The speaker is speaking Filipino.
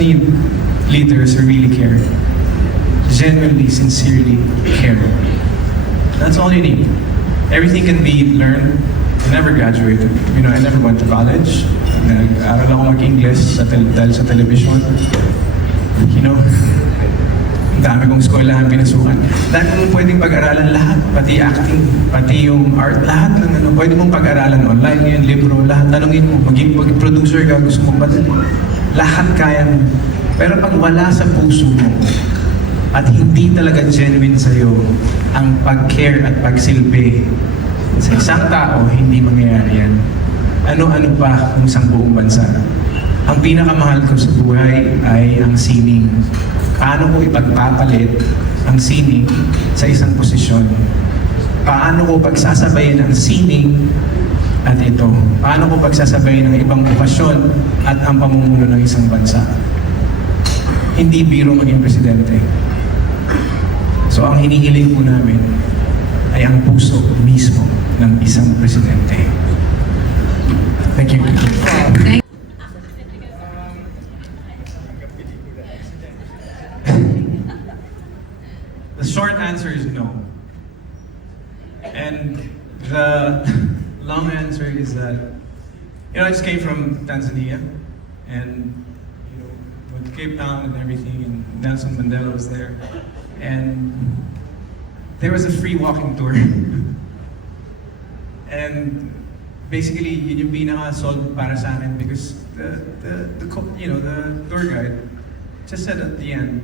need leaders who really care. Genuinely, sincerely care. That's all you need. Everything can be learned. I never graduated. You know, I never went to college. Nag-aral ako mag-English dahil sa television. You know, ang dami kong eskwelahan pinasukan. Dahil kung pwedeng pag-aralan lahat, pati acting, pati yung art, lahat ng ano, pwede mong pag-aralan online ngayon, libro, lahat. Tanungin mo, maging producer ka, gusto mong madali. Lahat kaya mo. Pero pag wala sa puso mo, at hindi talaga genuine sa'yo ang pag-care at pagsilbi sa isang tao, hindi mangyayari yan. Ano-ano pa kung isang buong bansa. Ang pinakamahal ko sa buhay ay ang sining. Paano ko ipagpapalit ang sining sa isang posisyon? Paano ko pagsasabayin ang sining at ito? Paano ko pagsasabayin ang ibang okasyon at ang pamumuno ng isang bansa? Hindi biro maging presidente. So ang hinihiling po namin ay ang puso mismo ng isang presidente. Thank you. The short answer is no. And the long answer is that, you know, I just came from Tanzania, and you know, went to Cape Town and everything, and Nelson Mandela was there. And there was a free walking tour. And basically, yun yung pinaka-solve para sa akin because the tour guide just said at the end,